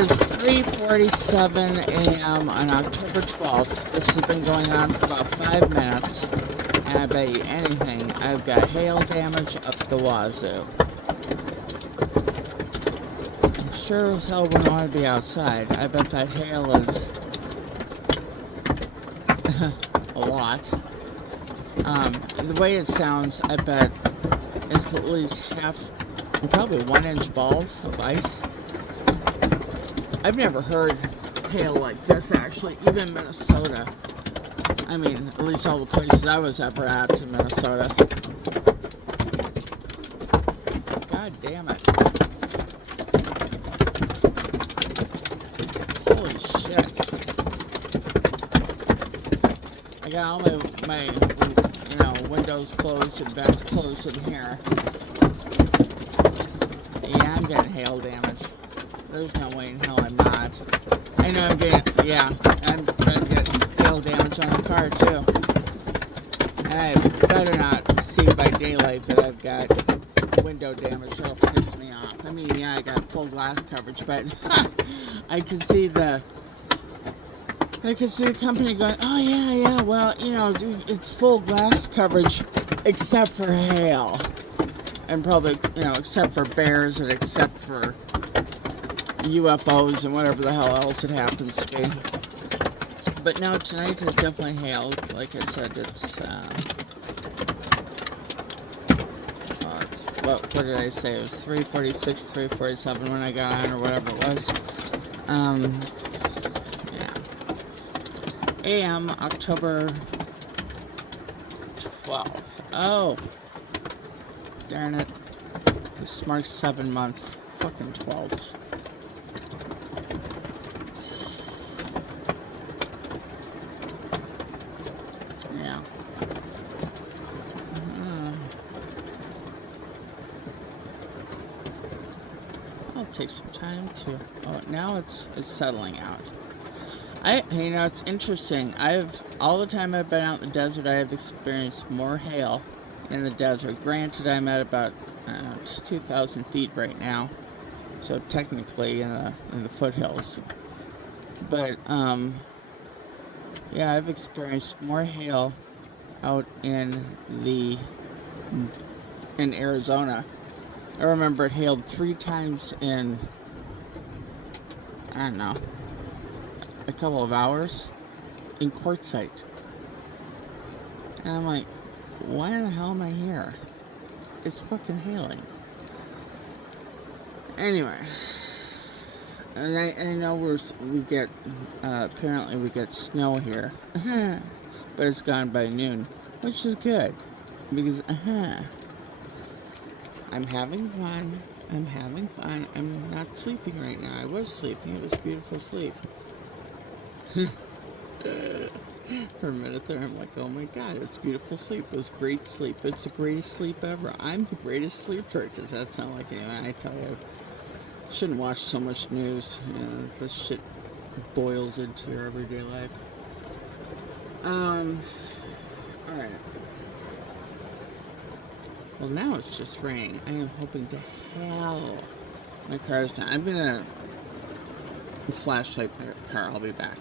is 3:47 a.m. on October 12th. This has been going on for about 5 minutes, and I bet you anything, I've got hail damage up the wazoo. I sure as hell wouldn't want to be outside. I bet that hail is a lot. The way it sounds, I bet it's at least half, probably 1-inch balls of ice. I've never heard hail like this, actually, even Minnesota. I mean, at least all the places I was ever at in Minnesota. God damn it. Holy shit. I got all my windows closed and vents closed in here. Yeah, I'm getting hail damage. There's no way in hell I'm not. I know I'm getting hail damage on the car too. And I better not see by daylight that I've got window damage. That'll piss me off. I mean, yeah, I got full glass coverage, but I can see the company going, oh yeah, well, it's full glass coverage except for hail. And probably, except for bears and except for UFOs and whatever the hell else it happens to be. But no, tonight is definitely hail. Like I said, it's what did I say? It was 3:46, 3:47 when I got on, or whatever it was. Yeah. AM, October 12th. Oh. Darn it. This marks 7 months. Fucking 12th. Yeah. I'll take some time to... Oh, now it's settling out. It's interesting. All the time I've been out in the desert, I have experienced more hail in the desert. Granted, I'm at about 2,000 feet right now, so technically in the foothills. But yeah, I've experienced more hail out in Arizona. I remember it hailed 3 times in, I don't know, a couple of hours in Quartzsite. And I'm like, why the hell am I here? It's fucking hailing. Anyway, and I know we get apparently we get snow here, but it's gone by noon, which is good because I'm having fun. I'm not sleeping right now. I was sleeping. It was beautiful sleep. For a minute there, I'm like, oh my god, it's beautiful sleep. It was great sleep. It's the greatest sleep ever. I'm the greatest sleeper. Does that sound like anyone? I tell you, I shouldn't watch so much news. This shit boils into your everyday life. Alright. Well, now it's just raining. I am hoping to hell my car's not. I'm gonna flashlight my car. I'll be back.